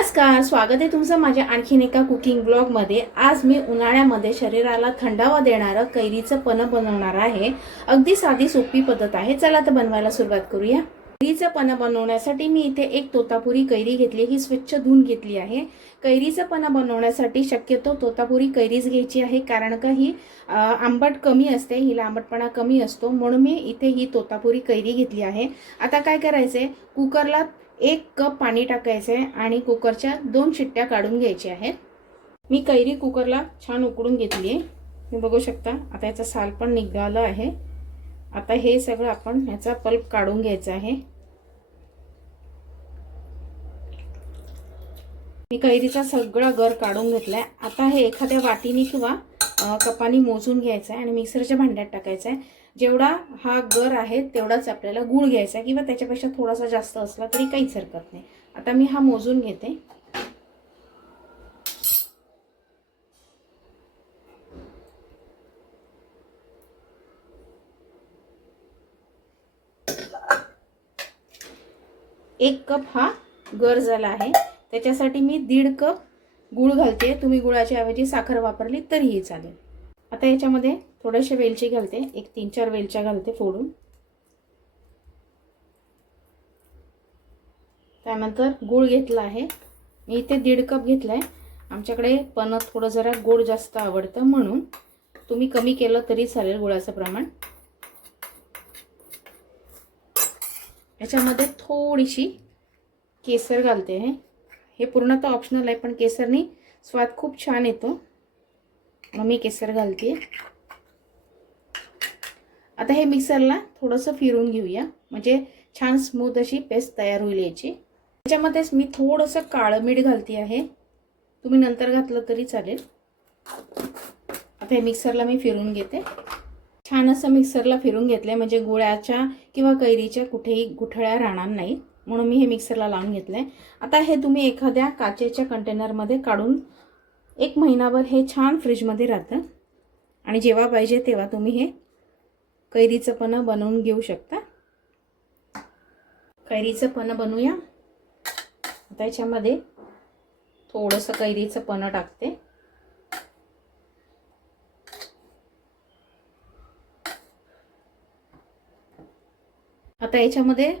नमस्कार, स्वागत आहे तुमचं माझ्या आणखीन एका कुकिंग ब्लॉगमध्ये। आज मी उन्हाळ्यामध्ये शरीराला थंडावा देणारं कैरीचं पन्ह बनवणार आहे। अगदी साधी सोपी पद्धत आहे। चला तर बनवायला सुरुवात करूया। कैरीचं पन्ह बनवण्यासाठी मी इथे एक तोतापुरी कैरी घेतली, ही स्वच्छ धुवून घेतली आहे। कैरीचं पन्ह बनवण्यासाठी शक्यतो तोतापुरी कैरीच घ्यायची आहे, कारण का ही आंबट कमी असते, हिला आंबटपणा कमी असतो, म्हणून मी इथे ही तोतापुरी कैरी घेतली आहे। आता काय करायचंय, कुकरला 1 कप पाणी टाकायचे आणि कुकरच्या 2 शिट्ट्या काढून घ्यायच्या आहेत। मी कैरी कुकरला छान उकडून घेतली आहे, तुम्ही बघू शकता। आता याचा साल पण निघाला आहे। आता हे सगळं आपण याचा पल्प काढून घ्यायचा आहे। मी कैरीचा सगळा गर काढून घेतलाय। आता हे एखाद्या वाटीने किंवा कपाने मोजून घ्यायचं आहे आणि मिक्सरच्या भांड्यात टाकायचं आहे। जेवढा हा गर आहे तेवढाच आपल्याला गूळ घ्यायचा आहे, किंवा त्याच्यापेक्षा थोडासा जास्त असला तरी काहीच हरकत नाही। आता मी हा मोजून घेते। एक कप हा गर झाला आहे, त्याच्यासाठी मी 1.5 कप गूळ घालते। तुम्ही गुळाच्या ऐवजी साखर वापरली तरीही चालेल। आता याच्यामध्ये थोडेसे वेलची घालते, एक 3-4 वेलच्या घालते फोडून। त्यानंतर गूळ घेतला आहे, मी इथे 1.5 कप घेतलाय। आमच्याकडे पन्ह थोडं जरा गोड जास्त आवडतं, म्हणून तुम्ही कमी केलं तरी चालेल गुळाचं प्रमाण। याच्यामध्ये थोडीशी केसर घालते आहे, हे पूर्णतः ऑप्शनल आहे, पण केसरनी स्वाद खूप छान येतो, मग मी केसर घालते। आता हे मिक्सरला थोडंसं फिरून घेऊया, म्हणजे छान स्मूथ अशी पेस्ट तयार होईल याची। त्याच्यामध्येच मी थोडंसं काळं मीठ घालते आहे, तुम्ही नंतर घातलं तरी चालेल। आता हे मिक्सरला मी फिरून घेते। छान असं मिक्सरला फिरून घेतलंय, म्हणजे गुळाच्या किंवा कैरीच्या कुठेही गुठळ्या राहणार नाहीत, म्हणून मी हे मिक्सरला लावून घेतलंय। आता हे तुम्ही एखाद्या काचेच्या कंटेनरमध्ये काढून 1 महिनाभर हे छान फ्रीजमध्ये राहतं, आणि जेव्हा पाहिजे तेव्हा तुम्ही हे कैरीचं पन्ह बनवून घेऊ शकता। कैरीचं पन्ह बनवूया। आता याच्यामध्ये थोडंसं कैरीचं पन्ह टाकते। आता याच्यामध्ये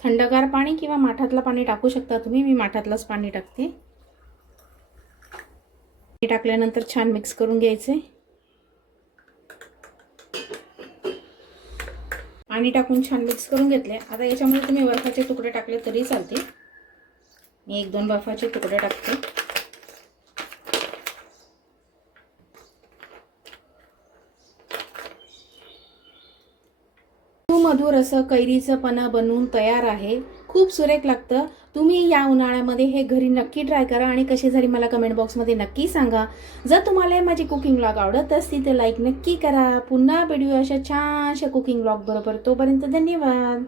थंडगार पाणी किंवा माठातलं पाणी टाकू शकता तुम्ही, मी माठातलंच पाणी टाकते। हे टाकल्यानंतर छान मिक्स करून घ्यायचे। पाणी टाकून छान मिक्स करून घेतले। आता याच्यामध्ये तुम्ही बर्फाचे तुकडे टाकले तरी चालते, मी 1-2 बर्फाचे तुकडे टाकते। मधुर असं कैरीचं पन्ह बनवून तयार आहे, खूप सुरेख लागतं। तुम्ही या उन्हाळ्यामध्ये हे घरी नक्की ट्राय करा आणि कशी झाली मला कमेंट बॉक्समध्ये नक्की सांगा। जर तुम्हाला माझी कुकिंग ब्लॉग आवडत असतील तर लाईक नक्की करा। पुन्हा भेटूया अशा छानशा कुकिंग ब्लॉग बरोबर, तोपर्यंत धन्यवाद।